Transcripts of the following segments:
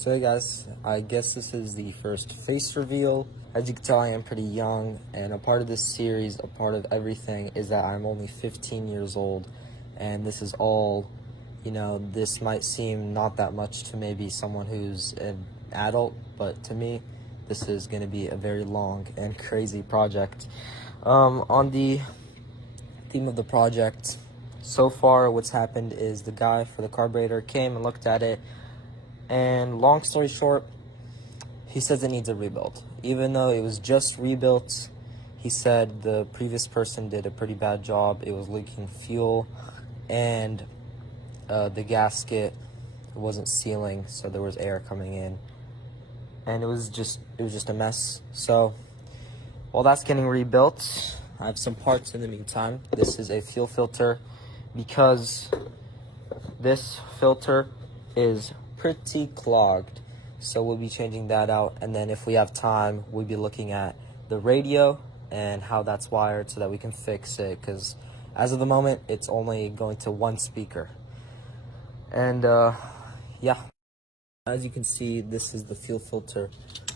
So hey guys, I guess this is the first face reveal. As you can tell, I am pretty young, and a part of this series, a part of everything, is that I'm only 15 years old, and this is all, this might seem not that much to maybe someone who's an adult, but to me, this is going to be a very long and crazy project. On the theme of the project, so far what's happened is the guy for the carburetor came and looked at it, and long story short, he says it needs a rebuild. Even though it was just rebuilt, he said the previous person did a pretty bad job. It was leaking fuel, and the gasket wasn't sealing, so there was air coming in, and it was just a mess. So while that's getting rebuilt, I have some parts in the meantime. This is a fuel filter, because this filter is pretty clogged, so we'll be changing that out. And then if we have time, we'll be looking at the radio and how that's wired so that we can fix it, because as of the moment it's only going to one speaker. And yeah, as you can see, this is the fuel filter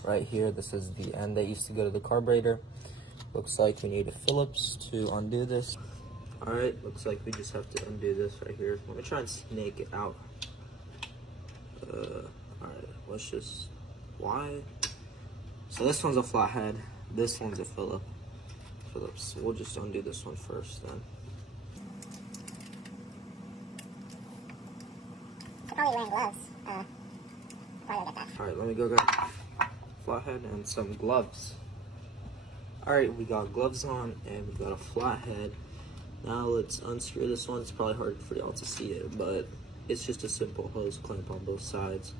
right here. This is the end that used to go to the carburetor. Looks like we need a Phillips to undo this. Alright, looks like we just have to undo this right here. Let me try and snake it out. Alright, let's just, why? So this one's a flathead, this one's a Phillips. We'll just undo this one first then. Probably wearing gloves. Probably get that. Alright, let me go get flathead and some gloves. Alright, we got gloves on and we got a flathead. Now let's unscrew this one. It's probably hard for y'all to see it, but it's just a simple hose clamp on both sides.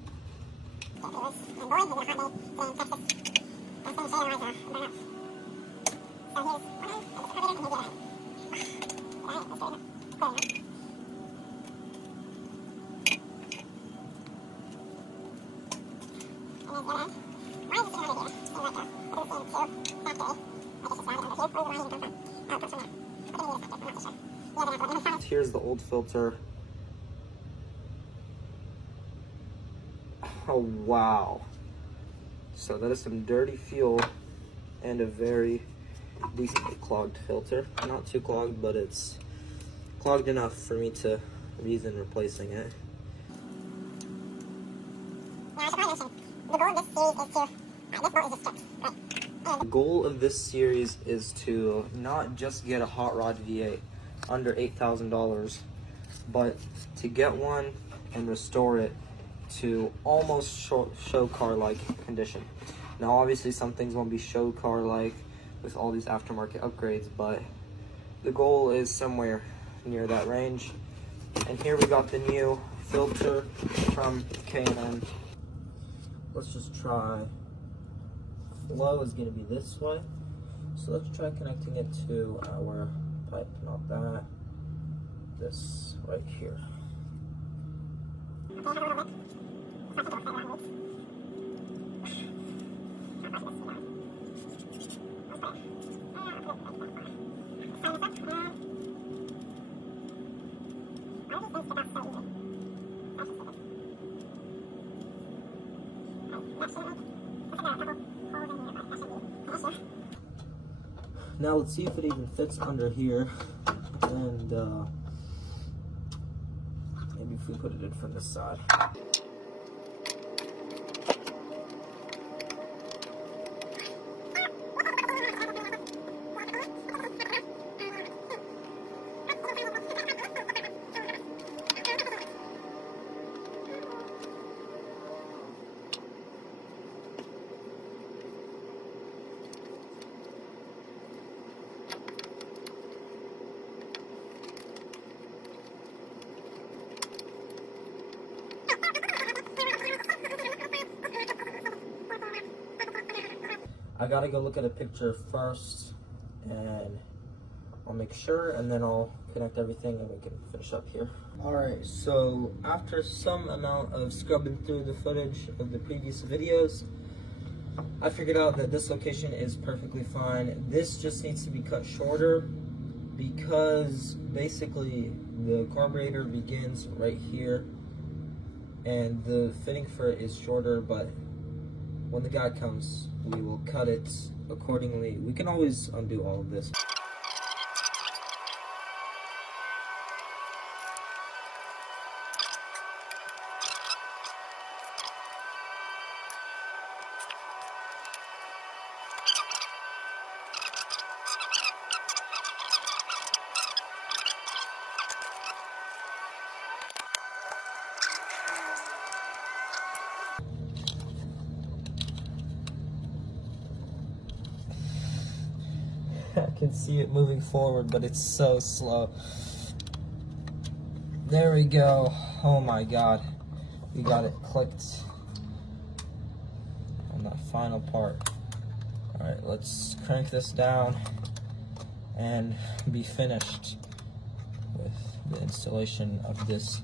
Here's the old filter. Oh wow, so that is some dirty fuel and a very decently clogged filter. Not too clogged, but it's clogged enough for me to reason replacing it. The goal of this series is to not just get a hot rod V8 under $8,000, but to get one and restore it to almost show car-like condition. Now obviously some things won't be show car-like with all these aftermarket upgrades, but the goal is somewhere near that range. And here we got the new filter from K&N. Let's just try. Flow is going to be this way, so let's try connecting it to our pipe, not that, this right here. Now let's see if it even fits under here, and maybe if we put it in from this side. I gotta go look at a picture first, and I'll make sure, and then I'll connect everything and we can finish up here. Alright, so after some amount of scrubbing through the footage of the previous videos, I figured out that this location is perfectly fine. This just needs to be cut shorter because basically the carburetor begins right here and the fitting for it is shorter, but when the guy comes, we will cut it accordingly. We can always undo all of this. I can see it moving forward, but it's so slow. There we go. Oh my god. We got it clicked on that final part. Alright, let's crank this down and be finished with the installation of this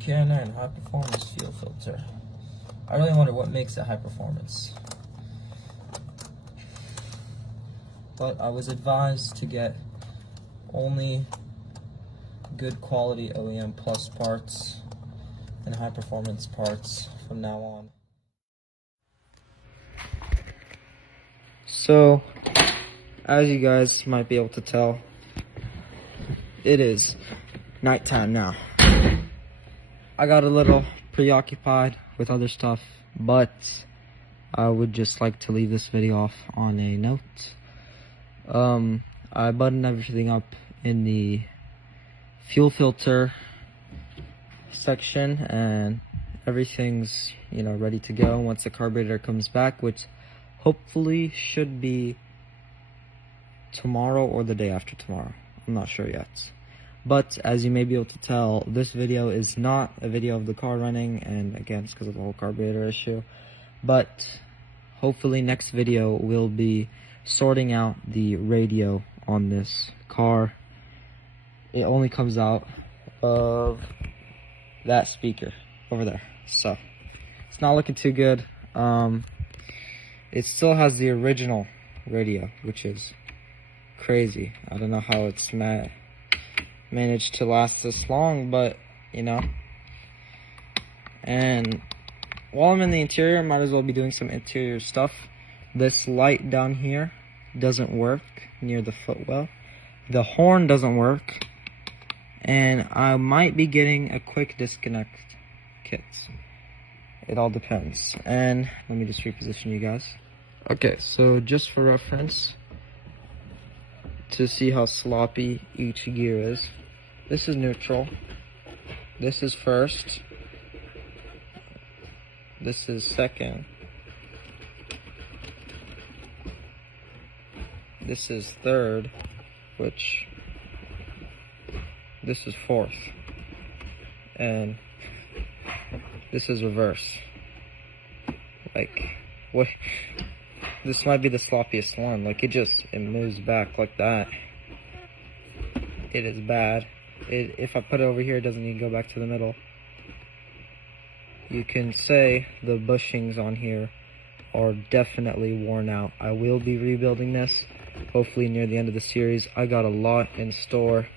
Canon high performance fuel filter. I really wonder what makes it high performance. But I was advised to get only good quality OEM Plus parts and high performance parts from now on. So, as you guys might be able to tell, it is nighttime now. I got a little preoccupied with other stuff, but I would just like to leave this video off on a note. I buttoned everything up in the fuel filter section, and everything's, ready to go once the carburetor comes back, which hopefully should be tomorrow or the day after tomorrow. I'm not sure yet. But as you may be able to tell, this video is not a video of the car running, and again, it's because of the whole carburetor issue. But hopefully next video will be sorting out the radio on this car. It only comes out of that speaker over there, so it's not looking too good. It still has the original radio, which is crazy. I don't know how it's managed to last this long, but and while I'm in the interior, I might as well be doing some interior stuff. This light down here doesn't work near the footwell. The horn doesn't work. And I might be getting a quick disconnect kit. It all depends. And let me just reposition you guys. Okay, so just for reference, to see how sloppy each gear is, this is neutral. This is first. This is second. This is third, which this is fourth, and this is reverse. Like, what? This might be the sloppiest one. Like, it moves back like that. It is bad. If I put it over here, it doesn't even go back to the middle. You can say the bushings on here are definitely worn out. I will be rebuilding this, hopefully near the end of the series. I got a lot in store.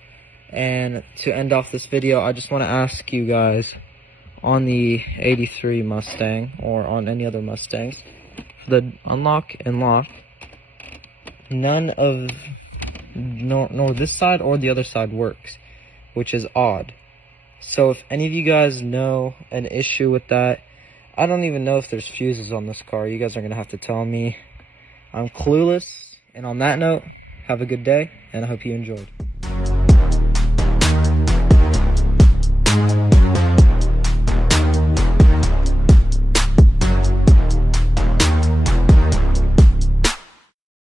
And to end off this video, I just want to ask you guys, on the 83 Mustang, or on any other Mustangs, the unlock and lock, nor this side or the other side works, which is odd. So if any of you guys know an issue with that, I don't even know if there's fuses on this car. You guys are going to have to tell me. I'm clueless. And on that note, have a good day, and I hope you enjoyed.